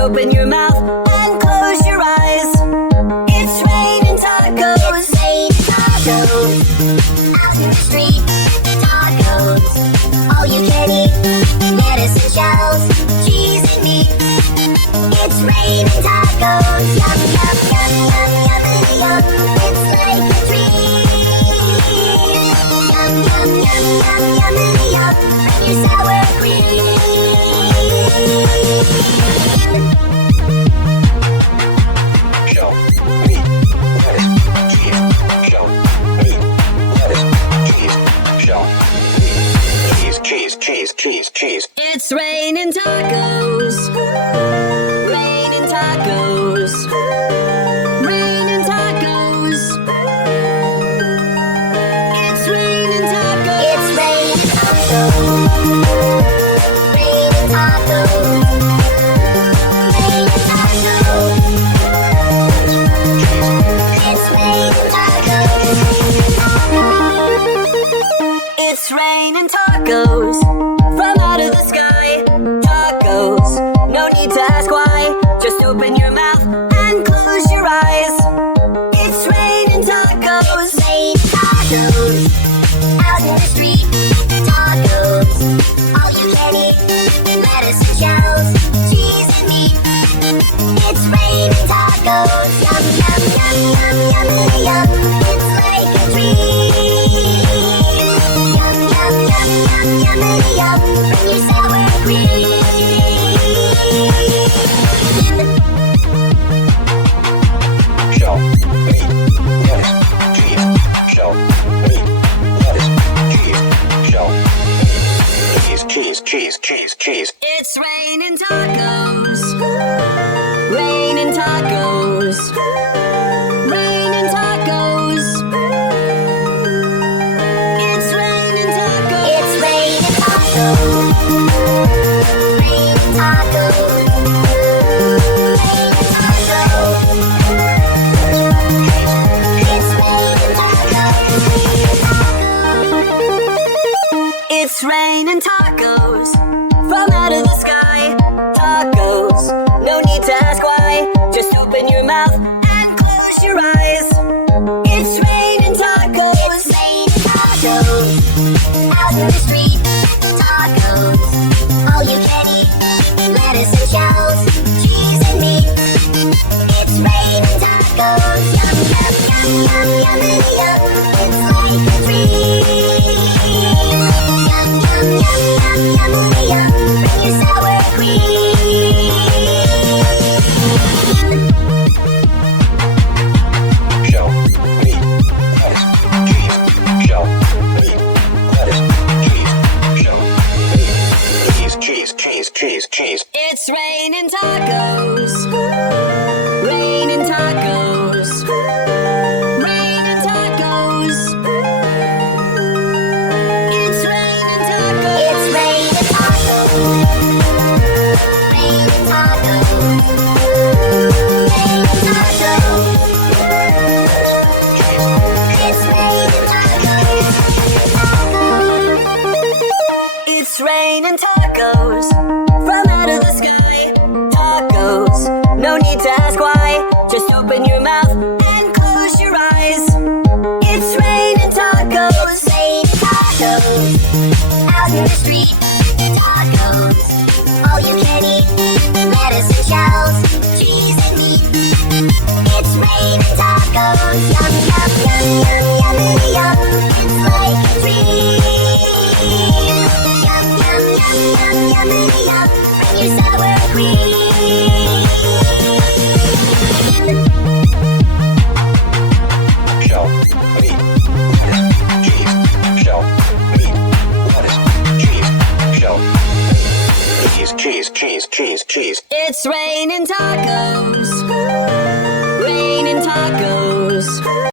open your mouth and close your eyes. It's raining tacos. It's raining tacos. Out in the street, tacos. All you can eat, lettuce and shells, cheese and meat. It's raining tacos. Yum, yum, yum, yum, yummity yum. It's like a dream. Yum, yum, yum, yum, yummity yum. Bring your sour cream. Show me lettuce, cheese. Show me lettuce, cheese. Show me cheese, cheese, cheese, cheese. It's raining tacos. Raining tacos. Raining tacos. It's raining tacos. It's raining tacos. Raining tacos. Raining tacos. It's raining tacos. It's raining tacos from out of the sky. Tacos, no need to ask why. Just open your mouth and close your eyes. It's raining tacos. Rain tacos. Out in the street, tacos. All you can eat, lettuce and shells, cheese and meat. It's raining tacos. Yum, yum, yum, yum, yummity yum. It's like a dream. Yum, yum, yum, yum, yummity yum. Bring your sour cream. Show me lettuce, cheese. Show me lettuce, cheese. Show me cheese, cheese, cheese, cheese. It's raining tacos. Raining tacos. Raining tacos. It's raining tacos. It's raining tacos. Raining tacos. Raining tacos. It's raining tacos. It's raining tacos from out of the sky. Tacos, no need to ask why. Just open your mouth and close your eyes. It's raining tacos. It's raining tacos. Out in the street, tacos. All you can eat, lettuce and shells, cheese and meat. It's raining tacos. Yum, yum, yum, yum, yummity yum. It's like a dream. Yum, yum, yum, yum, yummity yum. Bring your sour cream. Show me lettuce, cheese. Show me lettuce, cheese. Show me cheese, cheese, cheese, cheese. It's raining tacos. Raining tacos. Raining tacos. It's raining tacos. It's raining tacos. Raining tacos. Raining tacos. It's raining tacos. It's raining tacos from out of the sky. Tacos, no need to ask why. Just open your mouth and close your eyes. It's raining tacos. Rain tacos. Out in the street, tacos. All you can eat, lettuce and shells, cheese and meat. It's raining tacos. Yum, yum, yum, yum, yummity yum. It's like a dream. Yum, yum, yum, yum, yummity yum. Bring your sour cream. Show me lettuce, cheese. Show me lettuce, cheese. Show me cheese, cheese, cheese, cheese. It's raining tacos. Raining tacos.